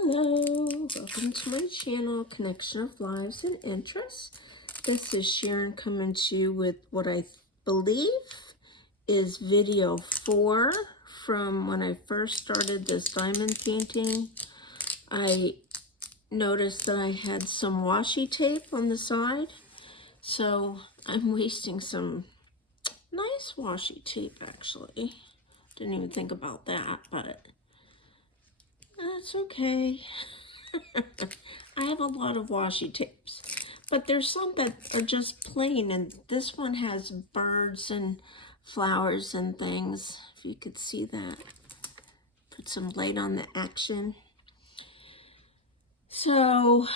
Hello, welcome to my channel, Connection of Lives and Interests. This is Sharon coming to you with what I believe is video 4 from when I first started this diamond painting. I noticed that I had some washi tape on the side, so I'm wasting some nice washi tape actually. Didn't even think about that, but that's okay. I have a lot of washi tapes, but there's some that are just plain, and this one has birds and flowers and things, if you could see that. Put some light on the action. So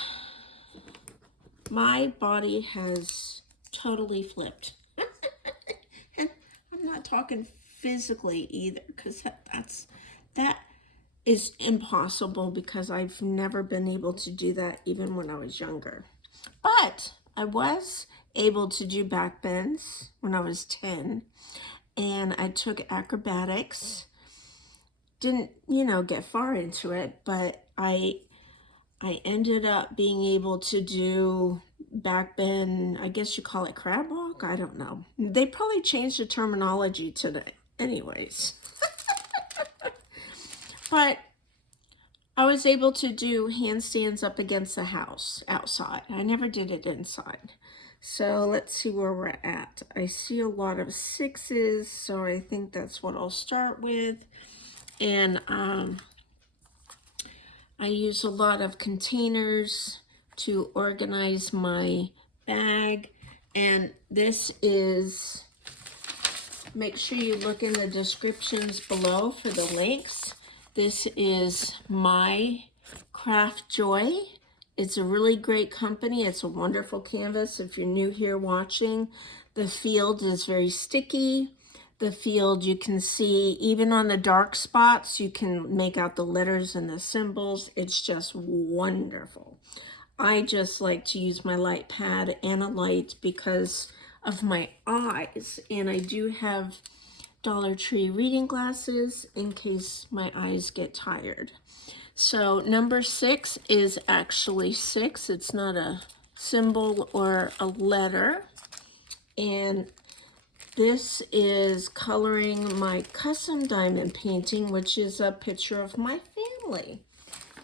my body has totally flipped. And I'm not talking physically either, because that is impossible, because I've never been able to do that even when I was younger. But I was able to do back bends when I was 10, and I took acrobatics. Didn't, get far into it, but I ended up being able to do back bend. I guess you call it crab walk. I don't know. They probably changed the terminology today. Anyways. But I was able to do handstands up against the house outside. I never did it inside. So let's see where we're at. I see a lot of 6s, so I think that's what I'll start with. And I use a lot of containers to organize my bag. And this is, make sure you look in the descriptions below for the links. This is My Craft Joy. It's a really great company. It's a wonderful canvas. If you're new here watching, the field is very sticky. The field, you can see, even on the dark spots, you can make out the letters and the symbols. It's just wonderful. I just like to use my light pad and a light because of my eyes. And I do have Dollar Tree reading glasses in case my eyes get tired. So number 6 is actually 6. It's not a symbol or a letter. And this is coloring my custom diamond painting, which is a picture of my family.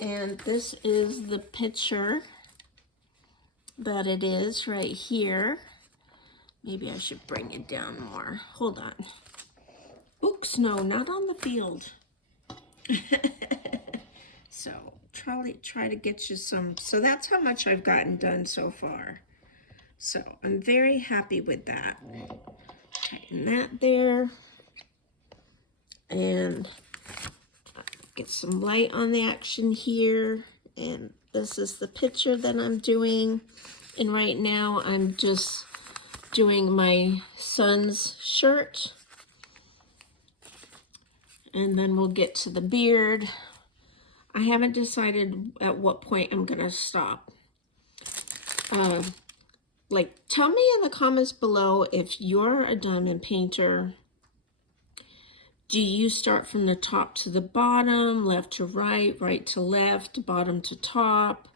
And this is the picture that it is right here. Maybe I should bring it down more. Hold on. Oops, no, not on the field. So try to get you some. So that's how much I've gotten done so far. So I'm very happy with that. Tighten that there. And get some light on the action here. And this is the picture that I'm doing. And right now I'm just doing my son's shirt. And then we'll get to the beard. I haven't decided at what point I'm going to stop. Tell me in the comments below if you're a diamond painter. Do you start from the top to the bottom, left to right, right to left, bottom to top?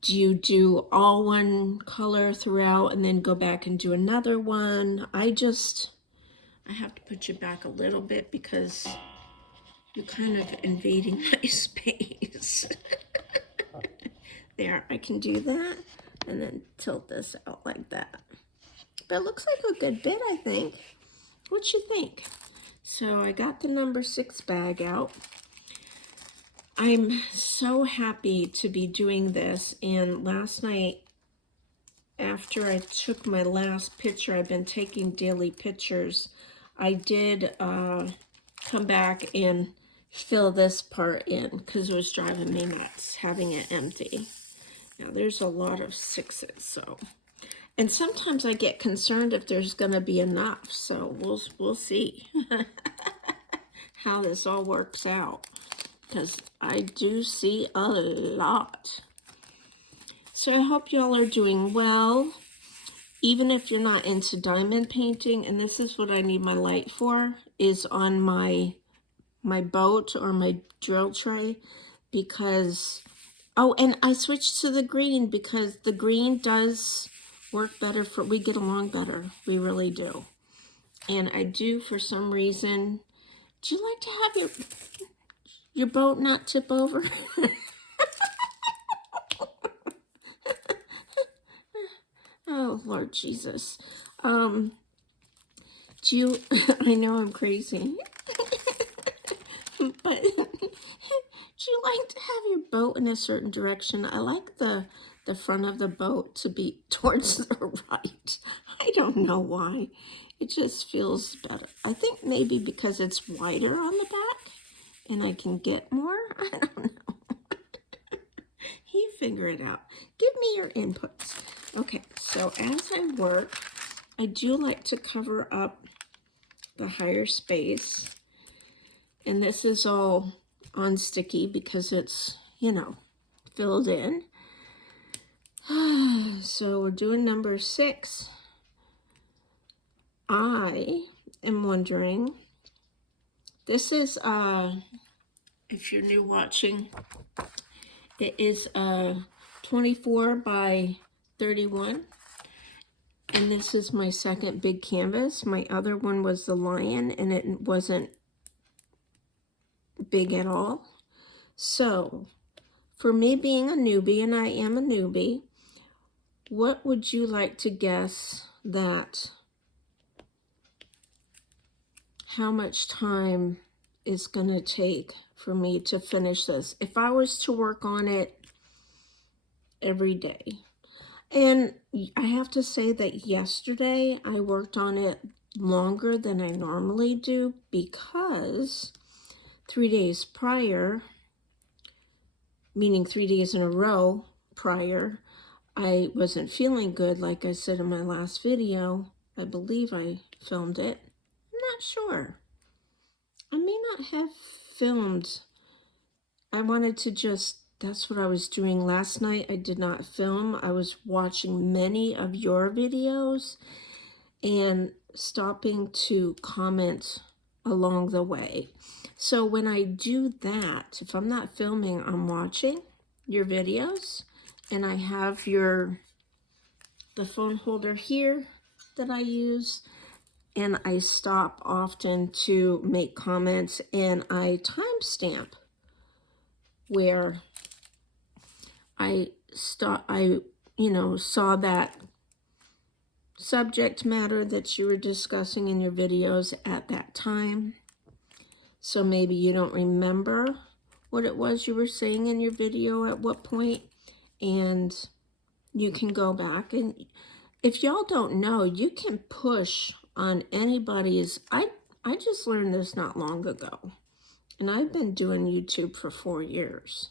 Do you do all one color throughout and then go back and do another one? I have to put you back a little bit because you're kind of invading my space. There, I can do that and then tilt this out like that. But it looks like a good bit, I think. What you think? So I got the number 6 bag out. I'm so happy to be doing this. And last night, after I took my last picture, I've been taking daily pictures. I did come back and fill this part in because it was driving me nuts having it empty. Now there's a lot of 6s, so, and sometimes I get concerned if there's going to be enough, so we'll see how this all works out, because I do see a lot. So I hope y'all are doing well, even if you're not into diamond painting. And this is what I need my light for, is on my boat or my drill tray, because Oh, and I switched to the green because the green does work better we get along better. We really do. And I do, for some reason, do you like to have your boat not tip over? Oh, Lord Jesus. Do you, I know I'm crazy, but do you like to have your boat in a certain direction? I like the front of the boat to be towards the right. I don't know why. It just feels better. I think maybe because it's wider on the back and I can get more. I don't know. You figure it out. Give me your inputs. Okay, so as I work, I do like to cover up the higher space. And this is all on sticky because it's, you know, filled in. So we're doing number 6. I am wondering, this is, if you're new watching, it is 24 by 31. And this is my second big canvas. My other one was the lion, and it wasn't big at all. So, for me being a newbie, and I am a newbie, what would you like to guess that how much time is going to take for me to finish this? If I was to work on it every day. And I have to say that yesterday I worked on it longer than I normally do because 3 days prior, meaning 3 days in a row prior, I wasn't feeling good, like I said in my last video. I believe I filmed it. I'm not sure. I may not have filmed. I wanted to just, that's what I was doing last night. I did not film. I was watching many of your videos and stopping to comment along the way. So when I do that, if I'm not filming, I'm watching your videos, and I have the phone holder here that I use, and I stop often to make comments, and I timestamp where I saw that subject matter that you were discussing in your videos at that time. So maybe you don't remember what it was you were saying in your video at what point, and you can go back. And if y'all don't know, you can push on anybody's, I just learned this not long ago, and I've been doing YouTube for 4 years.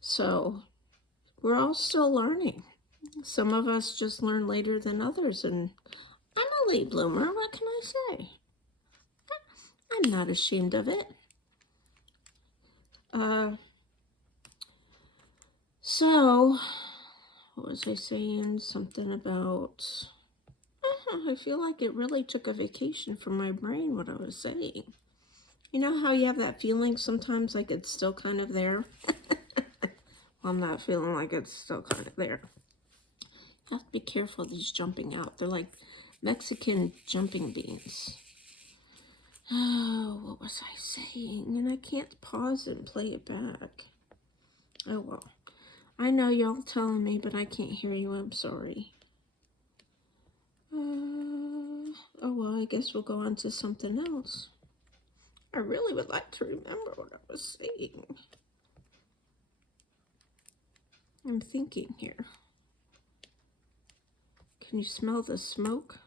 So we're all still learning. Some of us just learn later than others, and I'm a late bloomer. What can I say? I'm not ashamed of it. So, what was I saying? Something about, I feel like it really took a vacation from my brain, what I was saying. You know how you have that feeling sometimes like it's still kind of there? I'm not feeling like it's still kind of there. You have to be careful of these jumping out. They're like Mexican jumping beans. Oh, what was I saying? And I can't pause it and play it back. Oh, well. I know y'all telling me, but I can't hear you. I'm sorry. Oh, well, I guess we'll go on to something else. I really would like to remember what I was saying. I'm thinking here. Can you smell the smoke?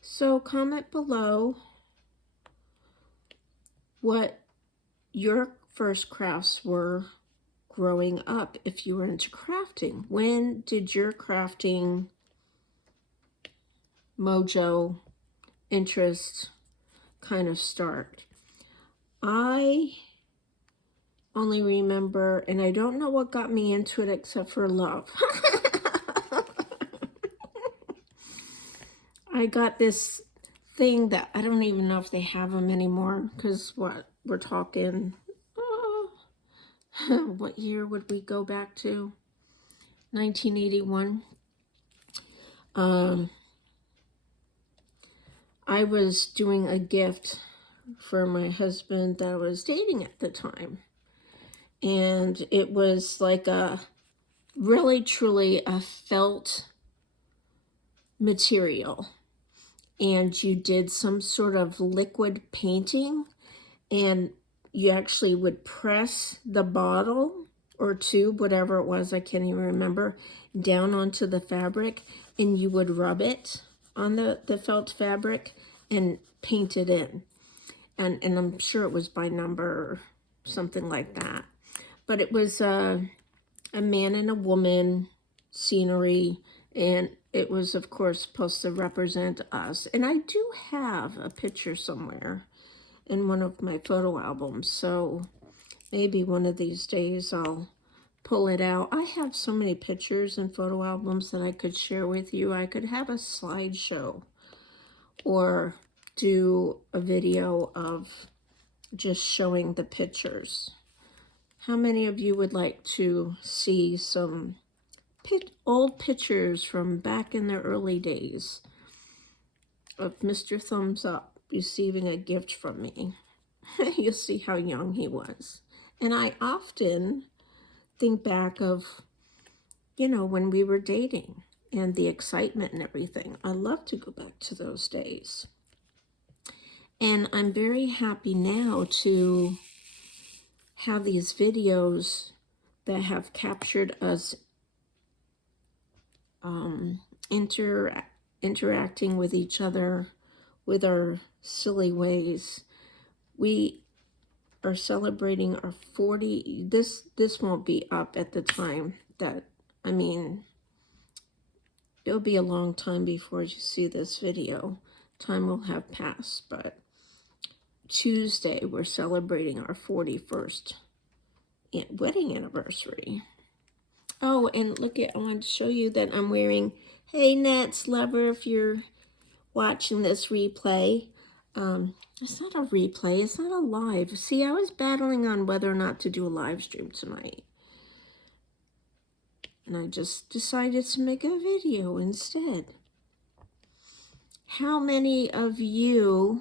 So comment below what your first crafts were growing up if you were into crafting. When did your crafting mojo interest kind of start? I only remember, and I don't know what got me into it except for love. I got this thing that I don't even know if they have them anymore, because what we're talking what year would we go back to? 1981. I was doing a gift for my husband that I was dating at the time. And it was like a really truly a felt material. And you did some sort of liquid painting, and you actually would press the bottle or tube, whatever it was, I can't even remember, down onto the fabric, and you would rub it on the felt fabric and paint it in. And I'm sure it was by number or something like that. But it was a man and a woman scenery, and it was, of course, supposed to represent us. And I do have a picture somewhere in one of my photo albums, so maybe one of these days I'll pull it out. I have so many pictures and photo albums that I could share with you. I could have a slideshow or do a video of just showing the pictures. How many of you would like to see some old pictures from back in the early days of Mr. Thumbs Up receiving a gift from me? You'll see how young he was. And I often think back of, you know, when we were dating and the excitement and everything. I love to go back to those days. And I'm very happy now to have these videos that have captured us interacting with each other with our silly ways. We are celebrating our 40, this won't be up at the time that, I mean, it'll be a long time before you see this video. Time will have passed, but Tuesday we're celebrating our 41st wedding anniversary. Oh, and look at, I wanted to show you that I'm wearing, hey Nets lover, if you're watching this replay. It's not a replay, it's not a live. See, I was battling on whether or not to do a live stream tonight. And I just decided to make a video instead. How many of you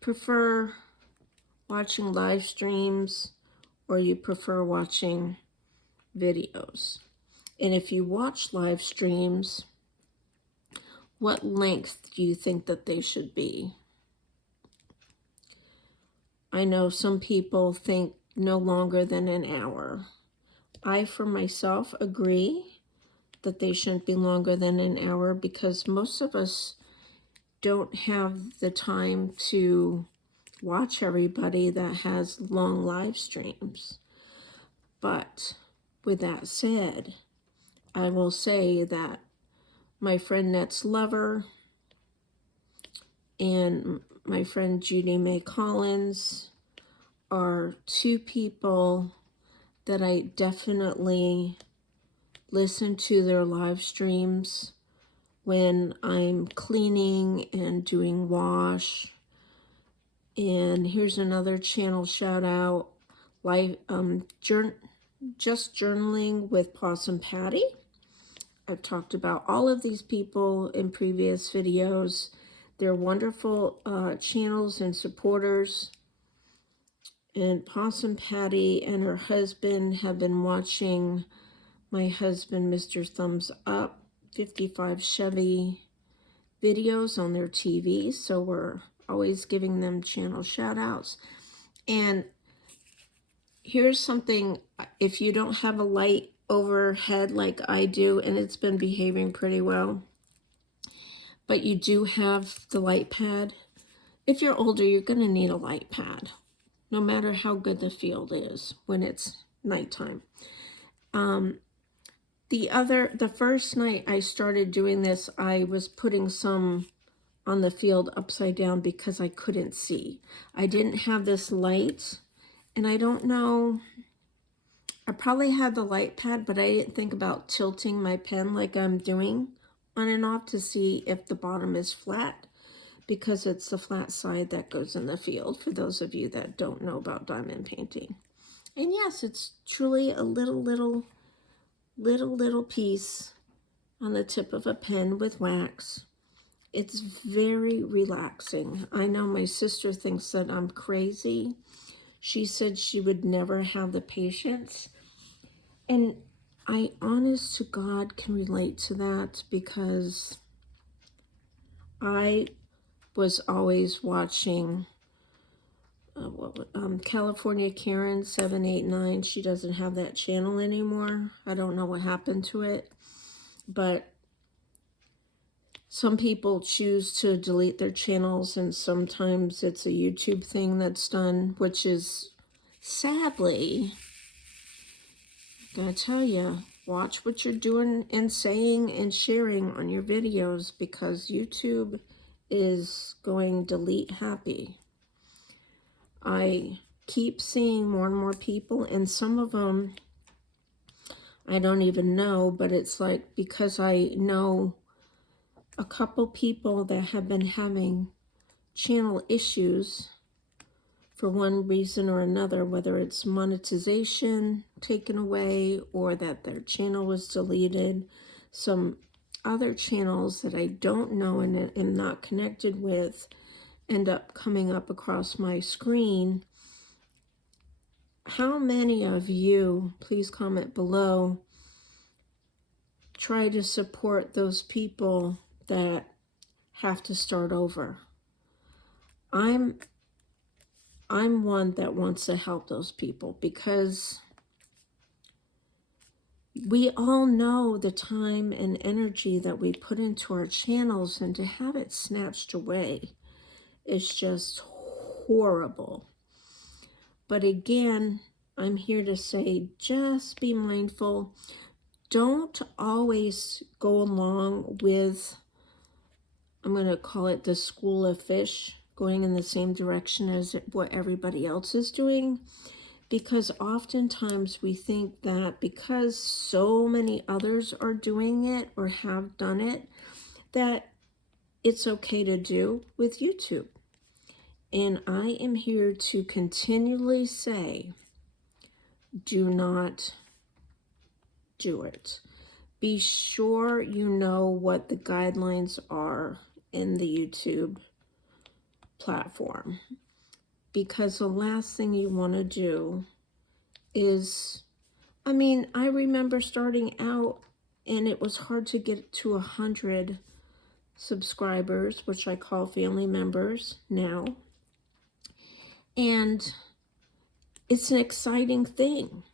prefer watching live streams, or you prefer watching videos? And if you watch live streams, what length do you think that they should be? I know some people think no longer than an hour. I, for myself, agree that they shouldn't be longer than an hour, because most of us don't have the time to watch everybody that has long live streams. But with that said, I will say that my friend Net's Lover and my friend Judy May Collins are two people that I definitely listen to their live streams when I'm cleaning and doing wash. And here's another channel shout out, Just Journaling with Possum Patty. I've talked about all of these people in previous videos. They're wonderful channels and supporters. And Possum Patty and her husband have been watching my husband, Mr. Thumbs Up, 55 Chevy videos on their TV. So we're always giving them channel shout outs. And here's something, if you don't have a light overhead like I do, and it's been behaving pretty well, but you do have the light pad, if you're older, you're going to need a light pad, no matter how good the field is when it's nighttime. The first night I started doing this, I was putting some on the field upside down because I couldn't see. I didn't have this light, and I don't know, I probably had the light pad, but I didn't think about tilting my pen like I'm doing on and off to see if the bottom is flat, because it's the flat side that goes in the field, for those of you that don't know about diamond painting. And yes, it's truly a little piece on the tip of a pen with wax. It's very relaxing. I know my sister thinks that I'm crazy. She said she would never have the patience. And I, honest to God, can relate to that, because I was always watching California Karen 789. She doesn't have that channel anymore. I don't know what happened to it, but some people choose to delete their channels, and sometimes it's a YouTube thing that's done, which is, sadly, I'm gonna tell you, watch what you're doing and saying and sharing on your videos, because YouTube is going delete happy. I keep seeing more and more people, and some of them I don't even know, but it's like, because I know a couple people that have been having channel issues for one reason or another, whether it's monetization taken away or that their channel was deleted. Some other channels that I don't know and am not connected with end up coming up across my screen. How many of you, please comment below, try to support those people that have to start over? I'm one that wants to help those people, because we all know the time and energy that we put into our channels, and to have it snatched away is just horrible. But again, I'm here to say, just be mindful. Don't always go along with, I'm going to call it the school of fish, going in the same direction as what everybody else is doing. Because oftentimes we think that because so many others are doing it or have done it, that it's okay to do with YouTube. And I am here to continually say, do not do it. Be sure you know what the guidelines are in the YouTube platform, because the last thing you want to do is, I mean, I remember starting out and it was hard to get to 100 subscribers, which I call family members now. And it's an exciting thing,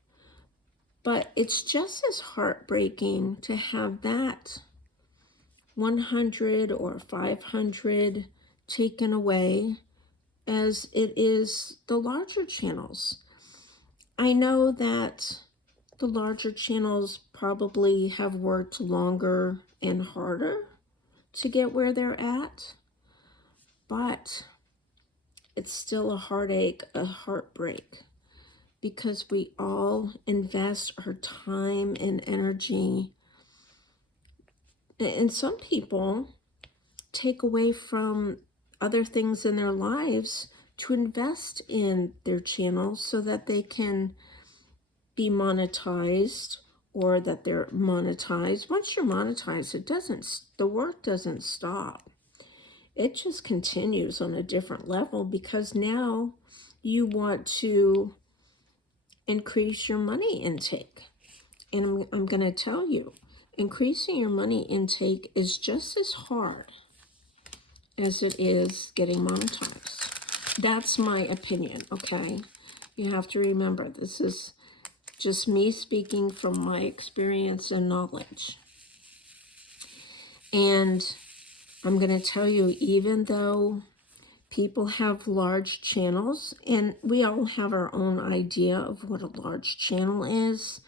but it's just as heartbreaking to have that 100 or 500 taken away as it is the larger channels. I know that the larger channels probably have worked longer and harder to get where they're at, but it's still a heartache, a heartbreak, because we all invest our time and energy. And some people take away from other things in their lives to invest in their channels so that they can be monetized, or that they're monetized. Once you're monetized, the work doesn't stop. It just continues on a different level, because now you want to increase your money intake. And I'm going to tell you, increasing your money intake is just as hard as it is getting monetized. That's my opinion, okay? You have to remember, this is just me speaking from my experience and knowledge. And I'm going to tell you, even though people have large channels, and we all have our own idea of what a large channel is.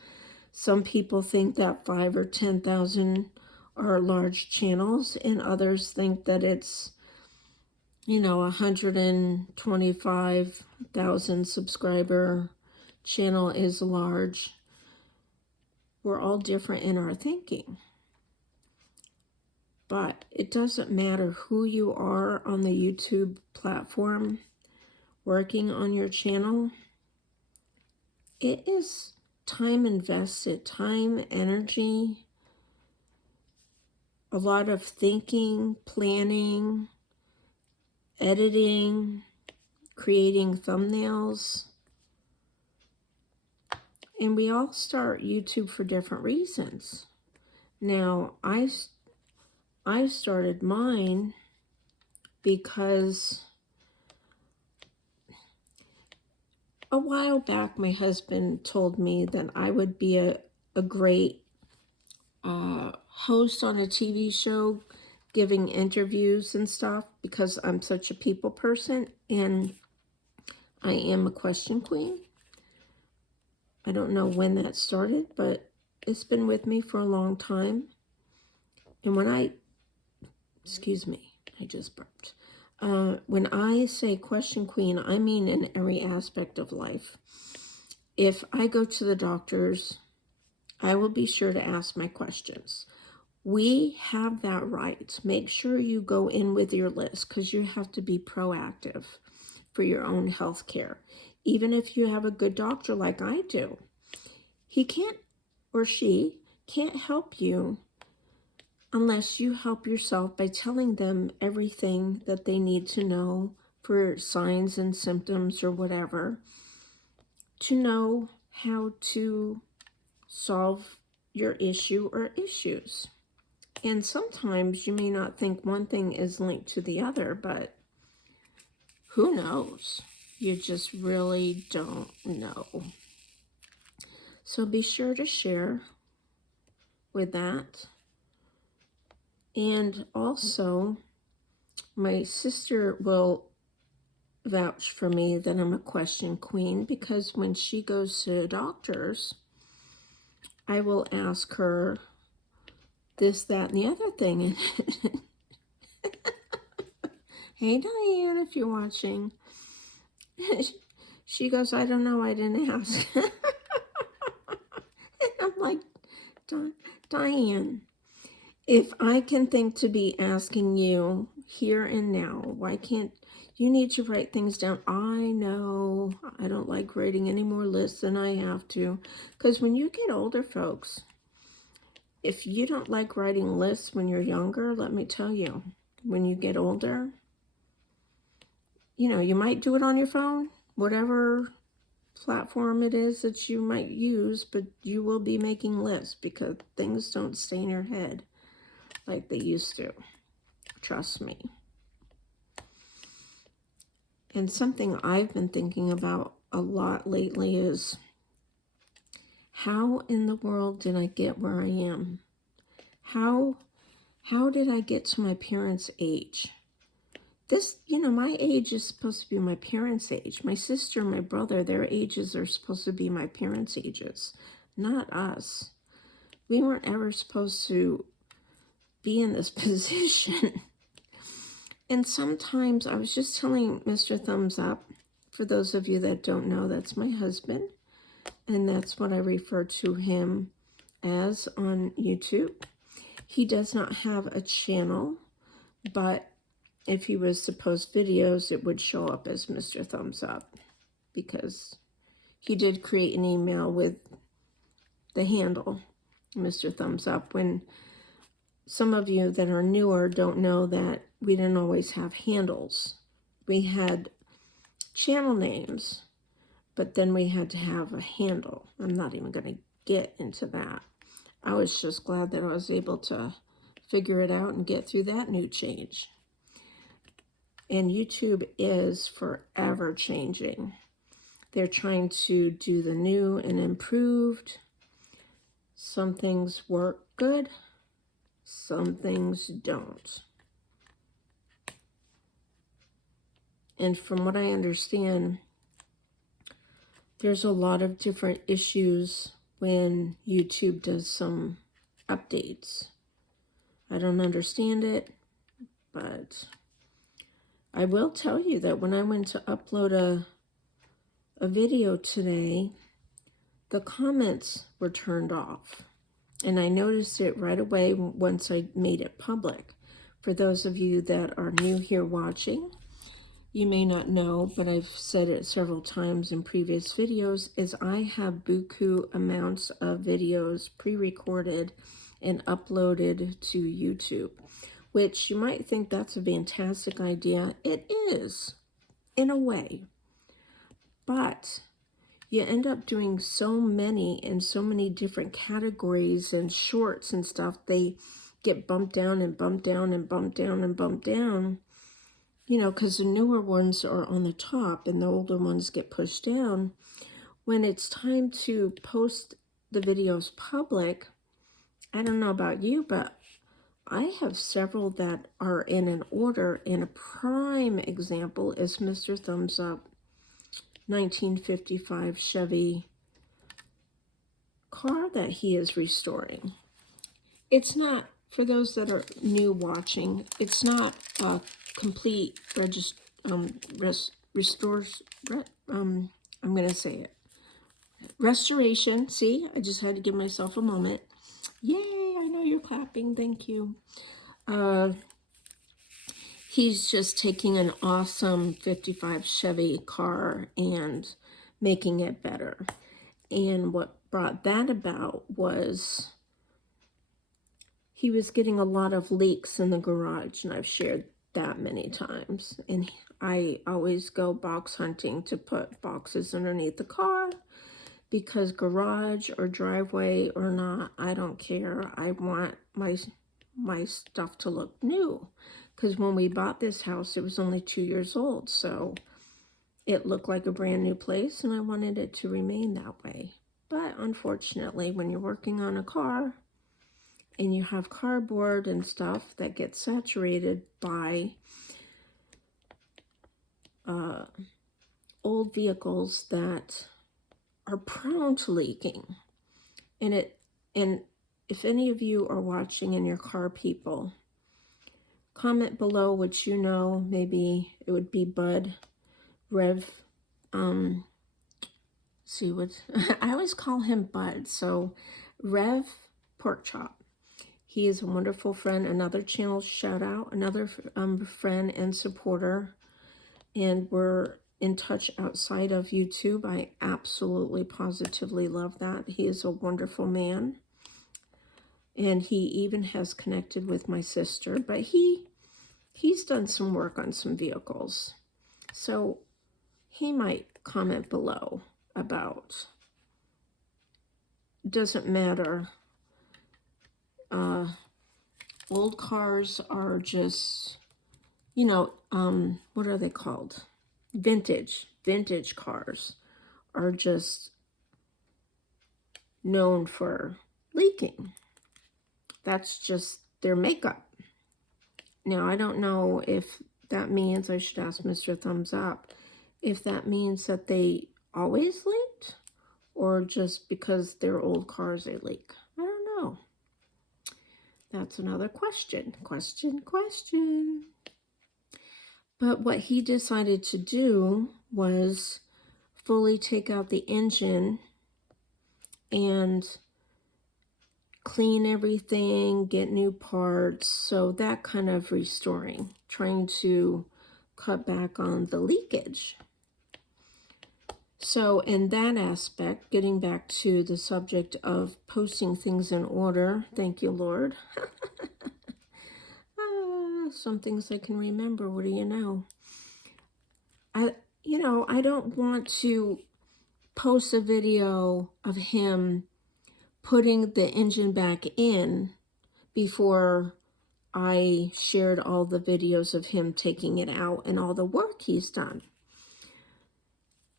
Some people think that 5 or 10,000 are large channels, and others think that it's, 125,000 subscriber channel is large. We're all different in our thinking. But it doesn't matter who you are on the YouTube platform working on your channel. It is time invested, time, energy, a lot of thinking, planning, editing, creating thumbnails. And we all start YouTube for different reasons. Now, I started mine because a while back my husband told me that I would be a great host on a TV show, giving interviews and stuff, because I'm such a people person and I am a question queen. I don't know when that started, but it's been with me for a long time. And when excuse me, I just burped. When I say question queen, I mean in every aspect of life. If I go to the doctors, I will be sure to ask my questions. We have that right. Make sure you go in with your list, because you have to be proactive for your own health care. Even if you have a good doctor like I do, he can't, or she can't help you unless you help yourself by telling them everything that they need to know for signs and symptoms or whatever, to know how to solve your issue or issues. And sometimes you may not think one thing is linked to the other, but who knows? You just really don't know. So be sure to share with that. And also, my sister will vouch for me that I'm a question queen, because when she goes to doctors, I will ask her this, that, and the other thing. Hey, Diane, if you're watching. She goes, I don't know, I didn't ask. I'm like, Diane, if I can think to be asking you here and now, why can't you need to write things down? I know I don't like writing any more lists than I have to, because when you get older, folks, if you don't like writing lists when you're younger, let me tell you, when you get older, you know, you might do it on your phone, whatever platform it is that you might use, but you will be making lists, because things don't stay in your head like they used to. Trust me. And something I've been thinking about a lot lately is, how in the world did I get where I am? How did I get to my parents' age? This, you know, my age is supposed to be my parents' age. My sister and my brother, their ages are supposed to be my parents' ages, not us. We weren't ever supposed to be in this position. And sometimes, I was just telling Mr. Thumbs Up, for those of you that don't know, that's my husband, and that's what I refer to him as on YouTube. He does not have a channel, but if he was to post videos, it would show up as Mr. Thumbs Up, because he did create an email with the handle Mr. Thumbs Up. When some of you that are newer don't know that we didn't always have handles. We had channel names, but then we had to have a handle. I'm not even going to get into that. I was just glad that I was able to figure it out and get through that new change. And YouTube is forever changing. They're trying to do the new and improved. Some things work good, some things don't. And from what I understand, there's a lot of different issues when YouTube does some updates. I don't understand it, but I will tell you that when I went to upload a video today, the comments were turned off. And I noticed it right away once I made it public. For those of you that are new here watching, you may not know, but I've said it several times in previous videos, is I have buku amounts of videos pre-recorded and uploaded to YouTube, which you might think that's a fantastic idea. It is, in a way, but you end up doing so many in so many different categories and shorts and stuff. They get bumped down and bumped down and bumped down and bumped down, you know, because the newer ones are on the top and the older ones get pushed down. When it's time to post the videos public, I don't know about you, but I have several that are in an order, and a prime example is Mr. Thumbs Up 1955 Chevy car that he is restoring. It's not, for those that are new watching, it's not a complete I'm going to say it. Restoration. See, I just had to give myself a moment. Yay, I know you're clapping. Thank you. He's just taking an awesome 55 Chevy car and making it better. And what brought that about was he was getting a lot of leaks in the garage, and I've shared that many times. And I always go box hunting to put boxes underneath the car, because garage or driveway or not, I don't care. I want my stuff to look new, because when we bought this house, it was only 2 years old, so it looked like a brand new place, and I wanted it to remain that way. But unfortunately, when you're working on a car and you have cardboard and stuff that gets saturated by old vehicles that are prone to leaking, and if any of you are watching and you're car people, comment below what you know. Maybe it would be Bud, Rev, see what, I always call him Bud, so Rev Pork Chop. He is a wonderful friend, another channel shout out, another friend and supporter, and we're in touch outside of YouTube. I absolutely positively love that. He is a wonderful man, and he even has connected with my sister, but he's done some work on some vehicles, so he might comment below about, doesn't matter. Old cars are just, you know, what are they called? Vintage cars are just known for leaking. That's just their makeup. Now, I don't know if that means, I should ask Mr. Thumbs Up, if that means that they always leaked, or just because they're old cars they leak. I don't know. That's another question. Question. But what he decided to do was fully take out the engine and clean everything, get new parts. So that kind of restoring, trying to cut back on the leakage. So in that aspect, getting back to the subject of posting things in order, thank you, Lord. Some things I can remember, what do you know? I don't want to post a video of him putting the engine back in before I shared all the videos of him taking it out and all the work he's done.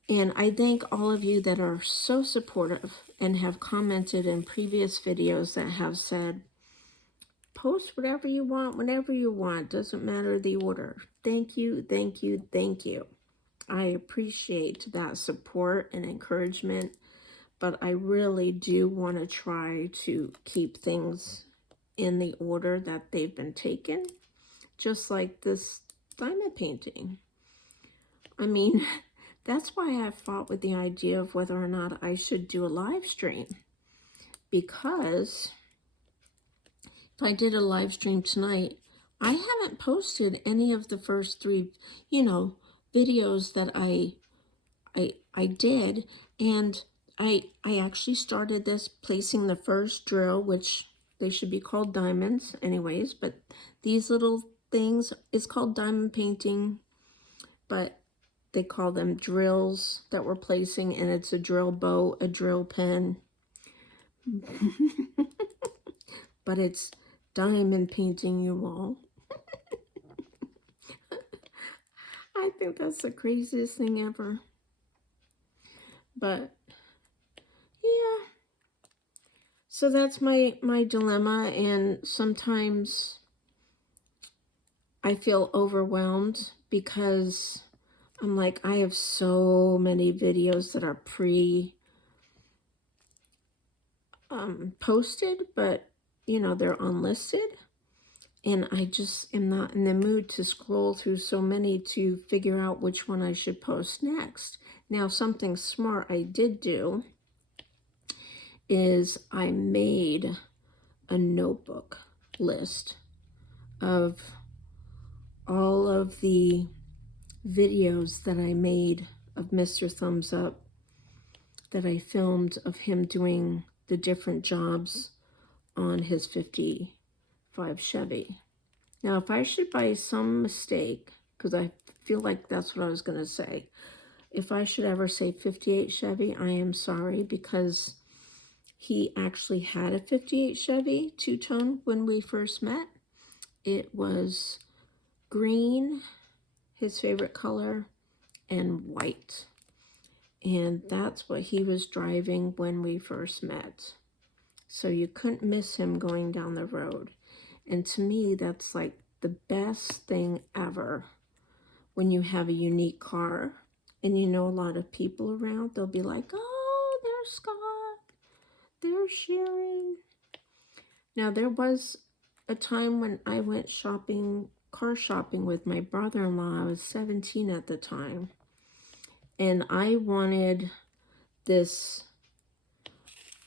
And I thank all of you that are so supportive and have commented in previous videos that have said, post whatever you want, whenever you want, doesn't matter the order. Thank you, thank you, thank you. I appreciate that support and encouragement, but I really do want to try to keep things in the order that they've been taken, just like this diamond painting. I mean, that's why I fought with the idea of whether or not I should do a live stream, because if I did a live stream tonight, I haven't posted any of the first three, you know, videos that I did, and I actually started this placing the first drill, which they should be called diamonds anyways, but these little things is called diamond painting, but they call them drills that we're placing, and it's a drill bow, a drill pen, but it's diamond painting, you all. I think that's the craziest thing ever. But yeah, so that's my dilemma, and sometimes I feel overwhelmed because I'm like, I have so many videos that are posted, but you know, they're unlisted, and I just am not in the mood to scroll through so many to figure out which one I should post next. Now, something smart I did do is I made a notebook list of all of the videos that I made of Mr. Thumbs Up, that I filmed of him doing the different jobs on his 55 Chevy. Now, if I should by some mistake, because I feel like that's what I was going to say, if I should ever say 58 Chevy, I am sorry, because he actually had a 58 Chevy two-tone when we first met. It was green, his favorite color, and white. And that's what he was driving when we first met. So you couldn't miss him going down the road. And to me, that's like the best thing ever when you have a unique car and you know a lot of people around. They'll be like, oh, there's Scott, there's Sharon. Now, there was a time when I went shopping, car shopping with my brother-in-law. I was 17 at the time. And I wanted this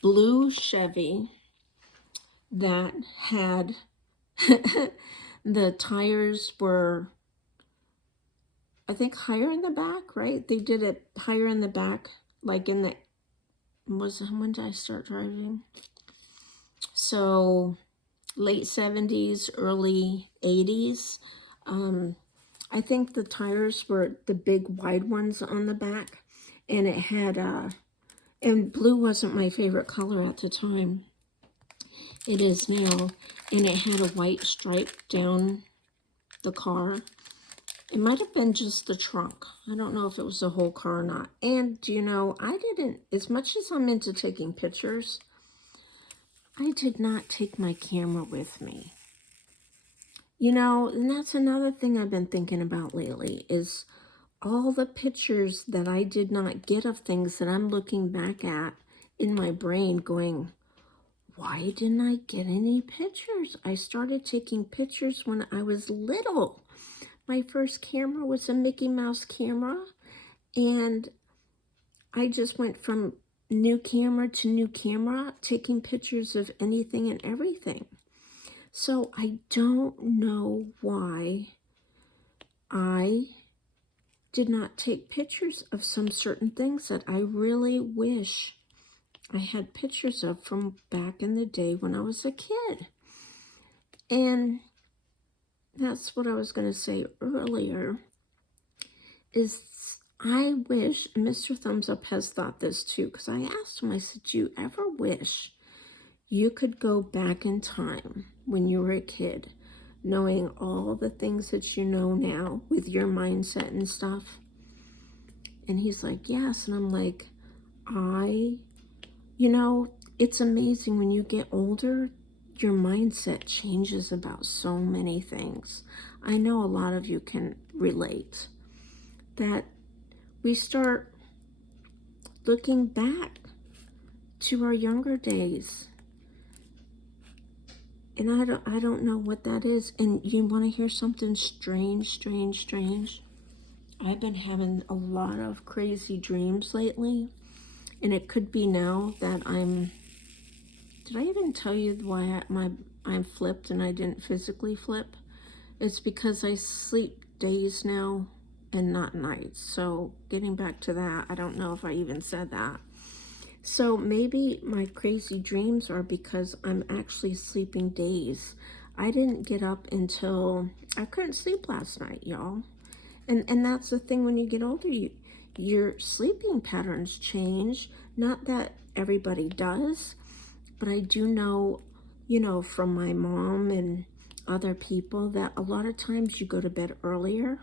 blue Chevy that had the tires were, I think, higher in the back, right? They did it higher in the back, like in the, when did I start driving? So late 70s, early 80s. I think the tires were the big wide ones on the back, and it had, and blue wasn't my favorite color at the time. It is now, and it had a white stripe down the car. It might have been just the trunk. I don't know if it was the whole car or not. And, you know, I didn't, as much as I'm into taking pictures, I did not take my camera with me. You know, and that's another thing I've been thinking about lately, is all the pictures that I did not get of things that I'm looking back at in my brain going, why didn't I get any pictures? I started taking pictures when I was little. My first camera was a Mickey Mouse camera, and I just went from new camera to new camera, taking pictures of anything and everything. So I don't know why I did not take pictures of some certain things that I really wish I had pictures of from back in the day when I was a kid. And that's what I was going to say earlier, is I wish, Mr. Thumbs Up has thought this too, because I asked him, I said, do you ever wish you could go back in time when you were a kid, knowing all the things that you know now with your mindset and stuff? And he's like, yes. And I'm like, you know, it's amazing when you get older, your mindset changes about so many things. I know a lot of you can relate, that we start looking back to our younger days. And I don't know what that is. And you want to hear something strange? I've been having a lot of crazy dreams lately. And it could be now that did I even tell you why I'm flipped and I didn't physically flip? It's because I sleep days now and not nights. So getting back to that, I don't know if I even said that. So maybe my crazy dreams are because I'm actually sleeping days. I didn't get up until I couldn't sleep last night, y'all. And that's the thing, when you get older, your sleeping patterns change. Not that everybody does, but I do know, from my mom and other people, that a lot of times you go to bed earlier.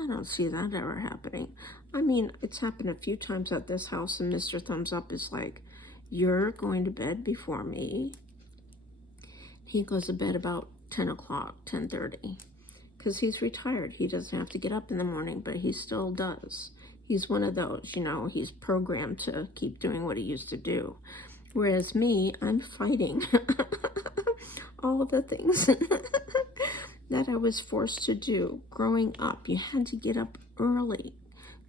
I don't see that ever happening. I mean, it's happened a few times at this house, and Mr. Thumbs Up is like, you're going to bed before me. He goes to bed about 10 o'clock, 10:30, because he's retired. He doesn't have to get up in the morning, but he still does. He's one of those, he's programmed to keep doing what he used to do. Whereas me, I'm fighting all of the things that I was forced to do growing up. You had to get up early,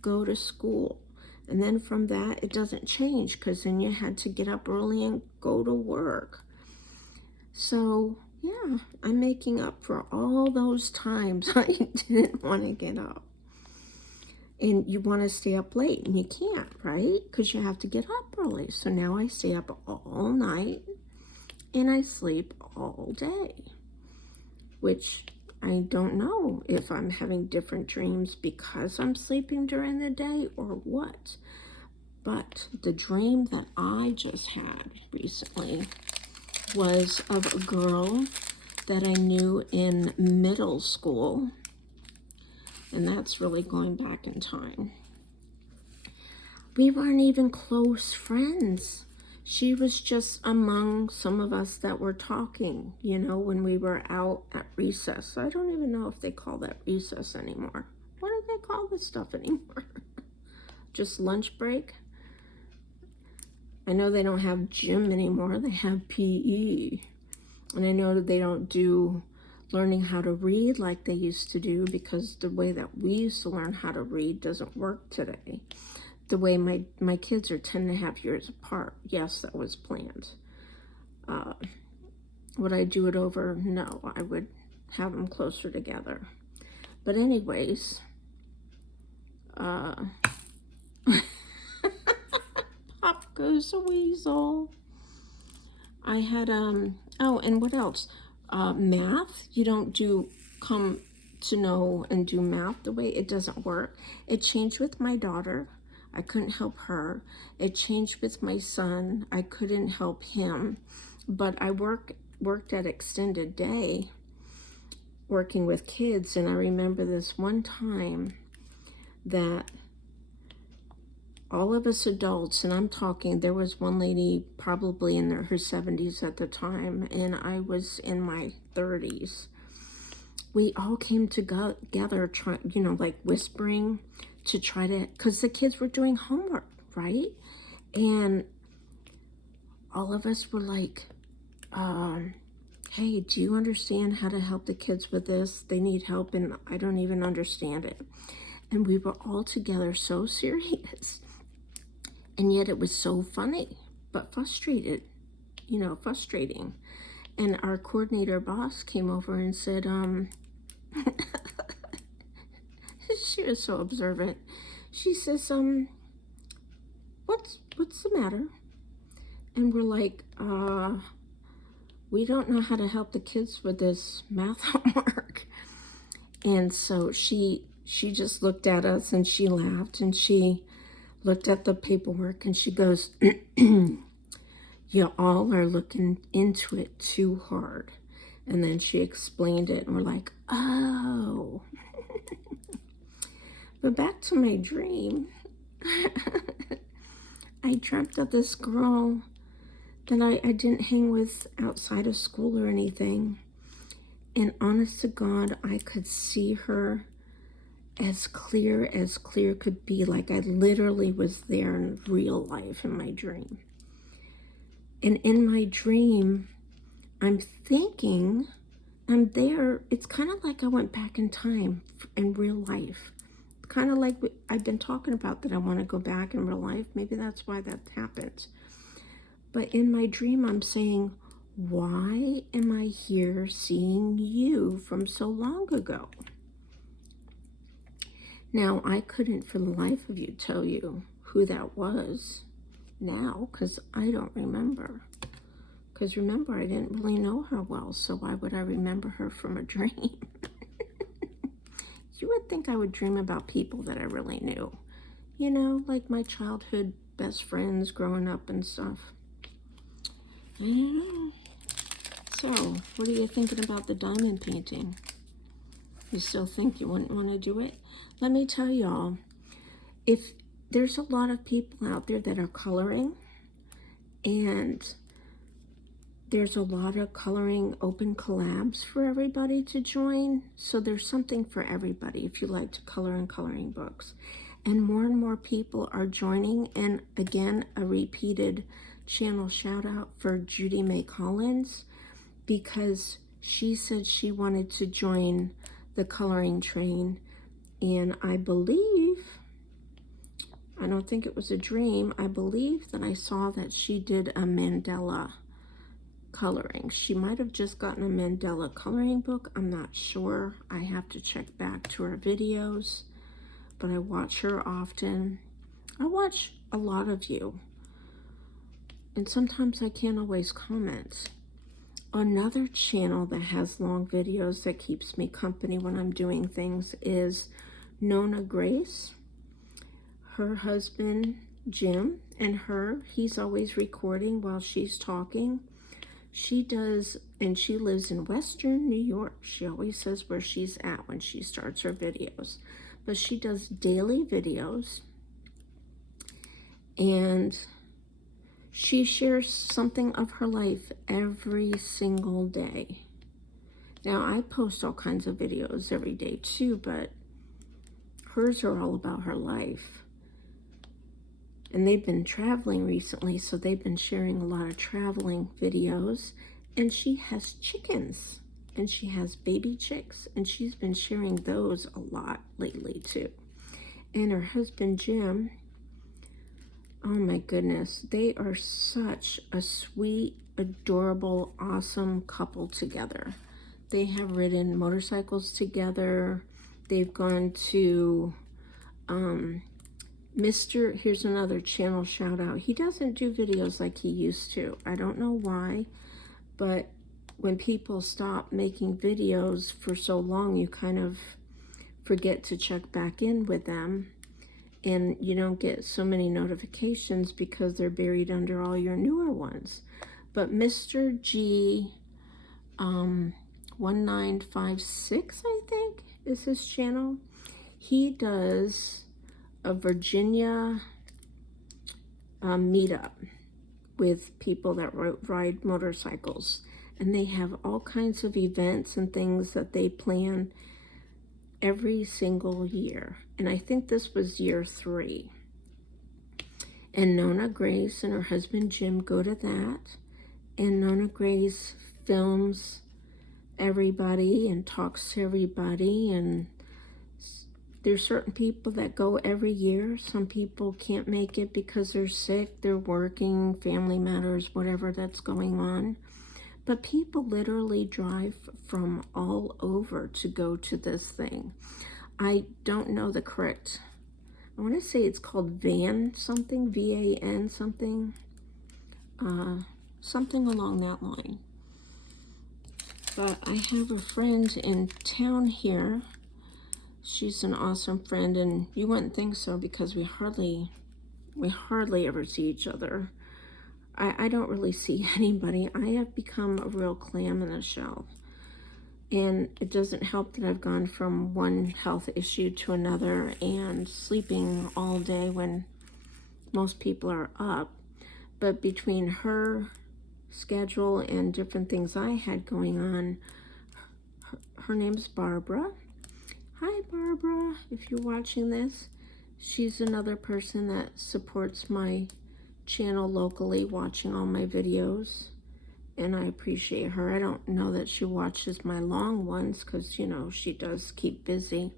go to school. And then from that, it doesn't change, because then you had to get up early and go to work. So yeah, I'm making up for all those times I didn't want to get up. And you want to stay up late, and you can't, right? Because you have to get up early. So now I stay up all night, and I sleep all day. Which I don't know if I'm having different dreams because I'm sleeping during the day or what. But the dream that I just had recently was of a girl that I knew in middle school. And that's really going back in time. We weren't even close friends. She was just among some of us that were talking, when we were out at recess. I don't even know if they call that recess anymore. What do they call this stuff anymore? Just lunch break? I know they don't have gym anymore. They have PE. And I know that they don't do learning how to read like they used to do, because the way that we used to learn how to read doesn't work today. The way my kids are 10 and a half years apart. Yes, that was planned. Would I do it over? No, I would have them closer together. But anyways, Pop goes a weasel. I had, oh, and what else? Math. You don't come to know and do math the way. It doesn't work. It changed with my daughter. I couldn't help her. It changed with my son. I couldn't help him. But I worked at extended day working with kids, and I remember this one time that all of us adults, and I'm talking, there was one lady probably in her 70s at the time, and I was in my 30s. We all came together, like whispering to try to, because the kids were doing homework, right? And all of us were like, hey, do you understand how to help the kids with this? They need help, and I don't even understand it. And we were all together so serious. And yet it was so funny, but frustrating. And our coordinator boss came over and said, she was so observant. She says, what's the matter? And we're like, we don't know how to help the kids with this math homework. And so she just looked at us and she laughed, and she looked at the paperwork and she goes, you all are looking into it too hard. And then she explained it, and we're like, oh. But back to my dream. I dreamt of this girl that I didn't hang with outside of school or anything. And honest to God, I could see her as clear could be, like I literally was there in real life in my dream. And in my dream, I'm thinking I'm there. It's kind of like I went back in time in real life. Kind of like I've been talking about, that I want to go back in real life. Maybe that's why that happened. But in my dream, I'm saying, why am I here seeing you from so long ago? Now, I couldn't for the life of you tell you who that was now, because I don't remember. Because remember, I didn't really know her well, so why would I remember her from a dream? You would think I would dream about people that I really knew. You know, like my childhood best friends growing up and stuff. I don't know. So, what are you thinking about the diamond painting? You still think you wouldn't want to do it? Let me tell y'all, if there's a lot of people out there that are coloring, and there's a lot of coloring open collabs for everybody to join. So there's something for everybody if you like to color in coloring books. And more people are joining. And again, a repeated channel shout out for Judy Mae Collins, because she said she wanted to join the coloring train. And I believe, I don't think it was a dream, I believe that I saw that she did a mandala coloring. She might have just gotten a mandala coloring book. I'm not sure. I have to check back to her videos, but I watch her often. I watch a lot of you, and sometimes I can't always comment. Another channel that has long videos that keeps me company when I'm doing things is Nona Grace. Her husband Jim and her, he's always recording while she's talking. She does, and she lives in Western New York. She always says where she's at when she starts her videos. But she does daily videos, and she shares something of her life every single day. Now, I post all kinds of videos every day too, but hers are all about her life. And they've been traveling recently, so they've been sharing a lot of traveling videos. And she has chickens, and she has baby chicks, and she's been sharing those a lot lately too. And her husband Jim, oh my goodness, they are such a sweet, adorable, awesome couple together. They have ridden motorcycles together. They've gone to here's another channel shout out. He doesn't do videos like he used to. I don't know why, but when people stop making videos for so long, you kind of forget to check back in with them, and you don't get so many notifications because they're buried under all your newer ones. But Mr. G 1956, I think, is his channel. He does a Virginia meetup with people that ride motorcycles, and they have all kinds of events and things that they plan every single year. And I think this was year 3. And Nona Grace and her husband Jim go to that, and Nona Grace films everybody and talks to everybody, and there's certain people that go every year. Some people can't make it because they're sick, they're working, family matters, whatever that's going on. But people literally drive from all over to go to this thing. I don't know the correct, I want to say it's called Van something, V-A-N something, something along that line. But I have a friend in town here. She's an awesome friend, and you wouldn't think so because we hardly ever see each other. I don't really see anybody. I have become a real clam in a shell. And it doesn't help that I've gone from one health issue to another and sleeping all day when most people are up. But between her schedule and different things I had going on, her name's Barbara. Hi, Barbara, if you're watching this. She's another person that supports my channel locally, watching all my videos, and I appreciate her. I don't know that she watches my long ones because, you know, she does keep busy.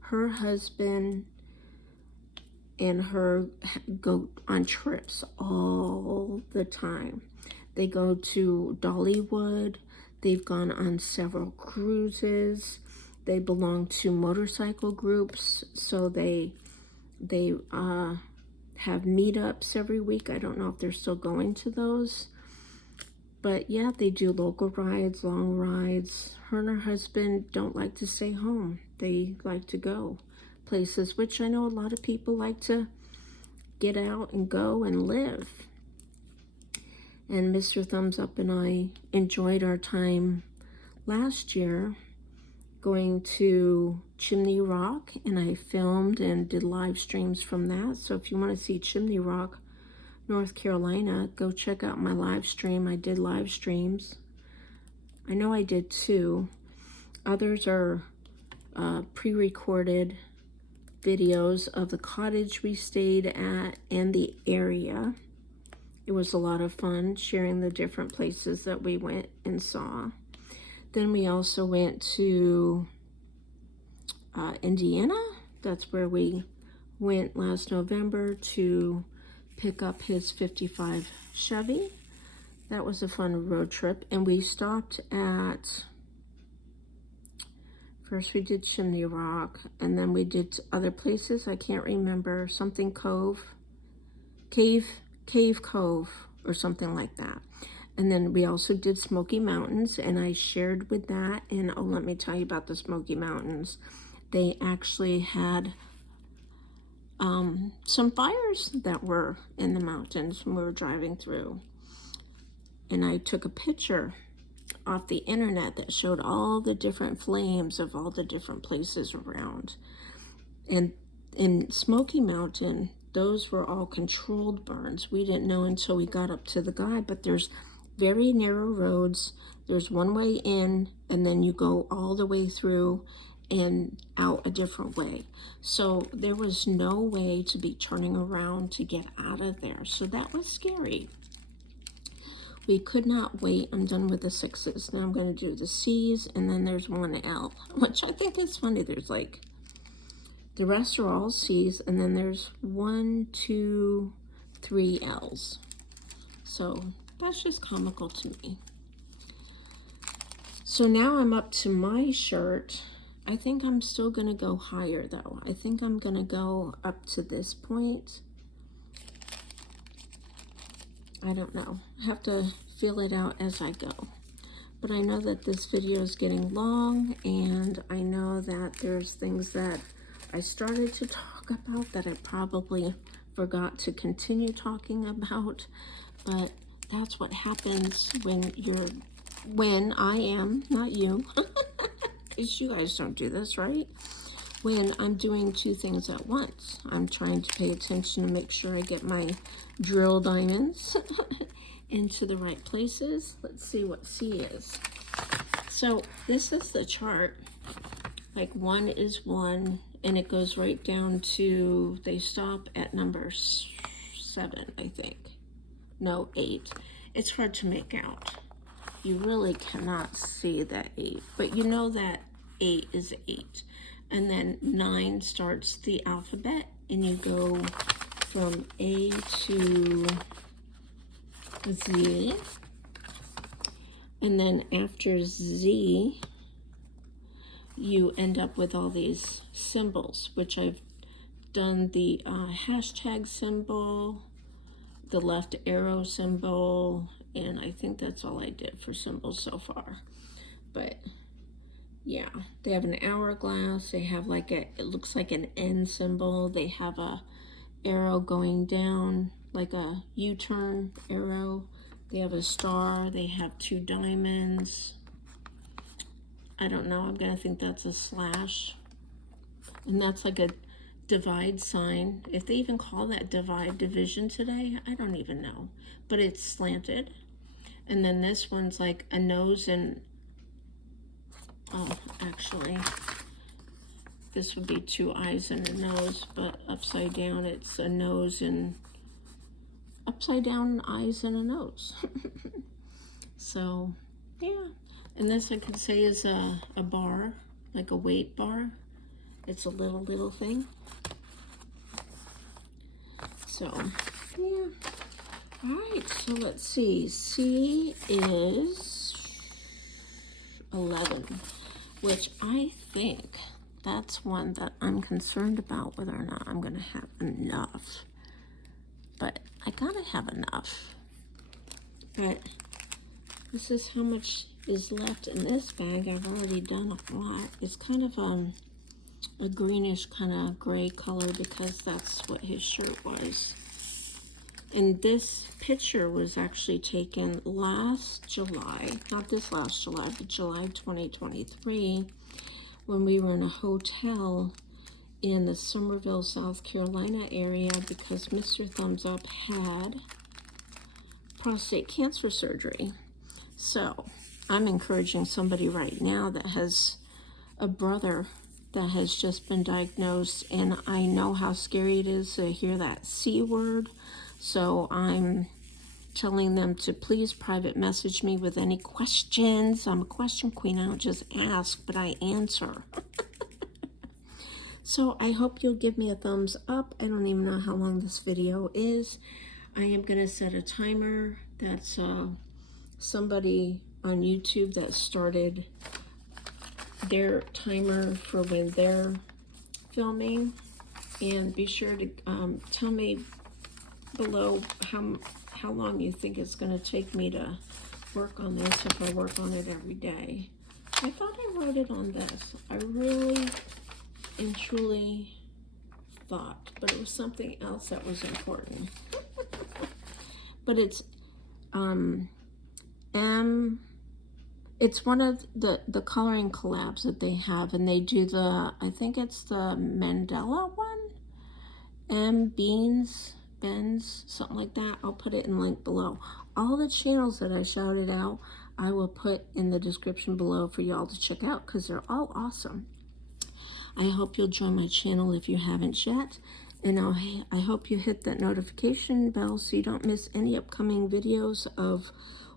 Her husband and her go on trips all the time. They go to Dollywood. They've gone on several cruises. They belong to motorcycle groups, so they have meetups every week. I don't know if they're still going to those. But yeah, they do local rides, long rides. Her and her husband don't like to stay home. They like to go places, which I know a lot of people like to get out and go and live. And Mr. Thumbs Up and I enjoyed our time last year going to Chimney Rock, and I filmed and did live streams from that. So if you want to see Chimney Rock, North Carolina, go check out my live stream. I did live streams. I know I did 2. Others are pre-recorded videos of the cottage we stayed at and the area. It was a lot of fun sharing the different places that we went and saw. Then we also went to Indiana. That's where we went last November to pick up his 55 Chevy. That was a fun road trip. And we stopped at, first we did Chimney Rock, and then we did other places. I can't remember, something Cove, Cave Cove, or something like that. And then we also did Smoky Mountains, and I shared with that. And oh, let me tell you about the Smoky Mountains. They actually had some fires that were in the mountains when we were driving through. And I took a picture off the internet that showed all the different flames of all the different places around. And in Smoky Mountain, those were all controlled burns. We didn't know until we got up to the guide, but there's very narrow roads. There's one way in, and then you go all the way through and out a different way. So there was no way to be turning around to get out of there. So that was scary. We could not wait. I'm done with the 6s. Now I'm going to do the C's, and then there's one L, which I think is funny. There's like, the rest are all C's, and then there's 1, 2, 3 L's. So that's just comical to me. So now I'm up to my shirt. I think I'm still going to go higher though. I think I'm going to go up to this point. I don't know. I have to feel it out as I go. But I know that this video is getting long, and I know that there's things that I started to talk about that I probably forgot to continue talking about. But that's what happens when I am, not you, because you guys don't do this, right? When I'm doing 2 things at once. I'm trying to pay attention to make sure I get my drill diamonds into the right places. Let's see what C is. So this is the chart. Like 1 is 1, and it goes right down to, they stop at number 7, I think. No, 8. It's hard to make out. You really cannot see that 8, but you know that 8 is 8. And then 9 starts the alphabet, and you go from A to Z. And then after Z, you end up with all these symbols, which I've done the hashtag symbol, the left arrow symbol, and I think that's all I did for symbols so far. But yeah, they have an hourglass. They have like it looks like an N symbol. They have a arrow going down, like a U-turn arrow. They have a star. They have 2 diamonds. I don't know. I'm gonna think that's a slash. And that's like a divide sign. If they even call that divide division today, I don't even know. But it's slanted. And then this one's like a nose and, oh, actually, this would be 2 eyes and a nose, but upside down it's a nose and upside down eyes and a nose. So, yeah. And this I could say is a bar, like a weight bar. It's a little thing. So, yeah. All right, so let's see. C is 11, which I think that's one that I'm concerned about whether or not I'm going to have enough. But I gotta have enough. But this is how much is left in this bag. I've already done a lot. It's kind of a greenish kind of gray color because that's what his shirt was. And this picture was actually taken last July, not this last July, but July 2023, when we were in a hotel in the Summerville, South Carolina area because Mr. Thumbs Up had prostate cancer surgery. So I'm encouraging somebody right now that has a brother that has just been diagnosed, and I know how scary it is to hear that C word. So I'm telling them to please private message me with any questions. I'm a question queen. I don't just ask, but I answer. So I hope you'll give me a thumbs up. I don't even know how long this video is. I am going to set a timer. That's somebody on YouTube that started their timer for when they're filming. And be sure to tell me below how long you think it's going to take me to work on this if I work on it every day. I thought I wrote it on this. I really and truly thought, but it was something else that was important. But it's it's one of the coloring collabs that they have, and they do the, I think it's the Mandela one, Benz, something like that. I'll put it in link below. All the channels that I shouted out, I will put in the description below for y'all to check out because they're all awesome. I hope you'll join my channel if you haven't yet, and I hope you hit that notification bell so you don't miss any upcoming videos of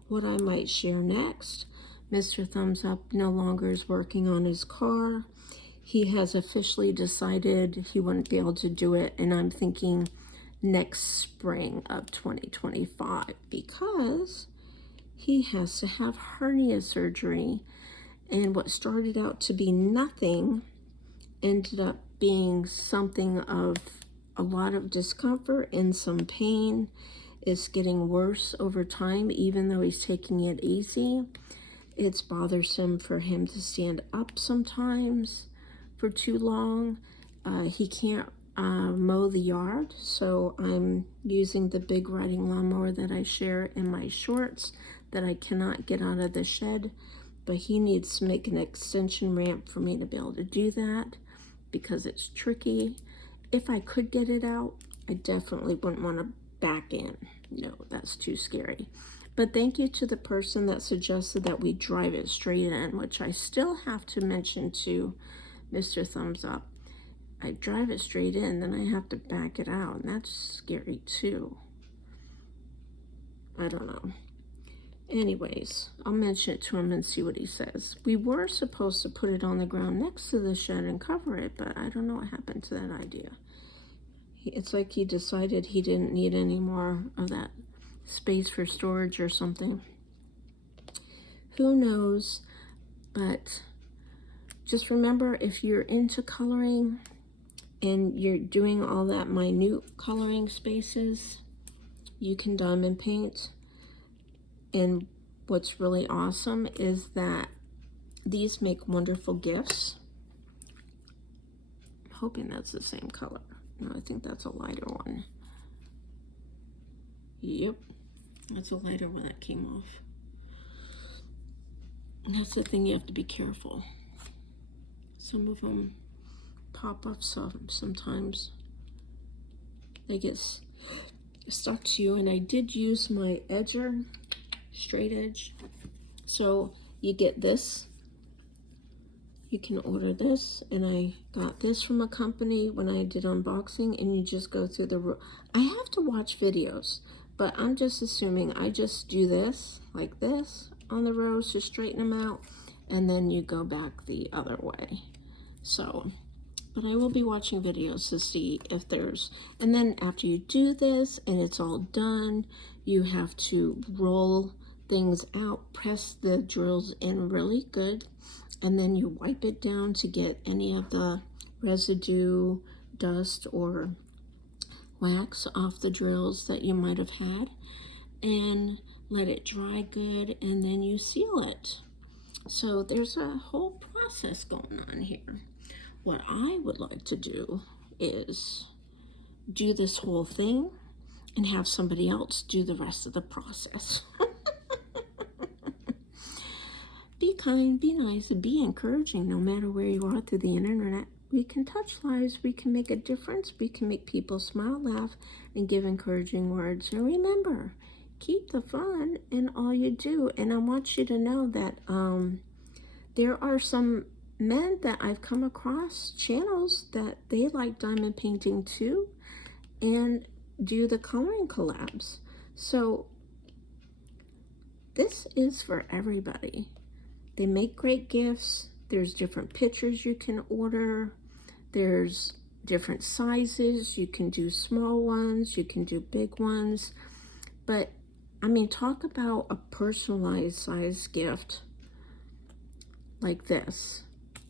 what I might share next. Mr. Thumbs Up no longer is working on his car. He has officially decided he wouldn't be able to do it, and I'm thinking next spring of 2025 because he has to have hernia surgery, and what started out to be nothing ended up being something of a lot of discomfort and some pain. It's getting worse over time, even though he's taking it easy. It's bothersome for him to stand up sometimes for too long. He can't mow the yard, so I'm using the big riding lawnmower that I share in my shorts that I cannot get out of the shed, but he needs to make an extension ramp for me to be able to do that because it's tricky. If I could get it out, I definitely wouldn't want to back in. No, that's too scary. But thank you to the person that suggested that we drive it straight in, which I still have to mention to Mr. Thumbs Up. I drive it straight in, then I have to back it out, and that's scary too. I don't know. Anyways, I'll mention it to him and see what he says. We were supposed to put it on the ground next to the shed and cover it, but I don't know what happened to that idea. It's like he decided he didn't need any more of that space for storage or something. Who knows? But just remember, if you're into coloring and you're doing all that minute coloring spaces, you can diamond paint. And what's really awesome is that these make wonderful gifts. I'm hoping that's the same color. No, I think that's a lighter one. Yep, that's a lighter one that came off. And that's the thing, you have to be careful. Some of them pop up sometimes. They get stuck to you, and I did use my edger, straight edge. So you get this. You can order this, and I got this from a company when I did unboxing, and you just go through the I have to watch videos, but I'm just assuming I just do this, like this, on the rows to straighten them out, and then you go back the other way. So but I will be watching videos to see if there's, and then after you do this and it's all done, you have to roll things out, press the drills in really good, and then you wipe it down to get any of the residue, dust, or wax off the drills that you might have had, and let it dry good, and then you seal it. So there's a whole process going on here. What I would like to do is do this whole thing and have somebody else do the rest of the process. Be kind, be nice, be encouraging no matter where you are through the internet. We can touch lives, we can make a difference, we can make people smile, laugh, and give encouraging words. And remember, keep the fun in all you do. And I want you to know that there are some men that I've come across, channels that they like diamond painting too, and do the coloring collabs. So this is for everybody. They make great gifts. There's different pictures you can order. There's different sizes. You can do small ones, you can do big ones. But I mean, talk about a personalized size gift like this,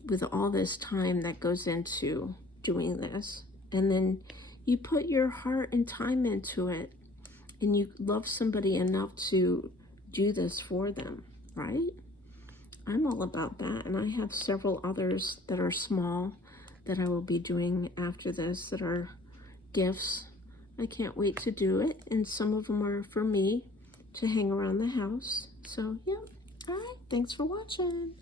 with all this time that goes into doing this. And then you put your heart and time into it, and you love somebody enough to do this for them, right? I'm all about that, and I have several others that are small that I will be doing after this that are gifts. I can't wait to do it, and some of them are for me to hang around the house. So yeah, all right, thanks for watching.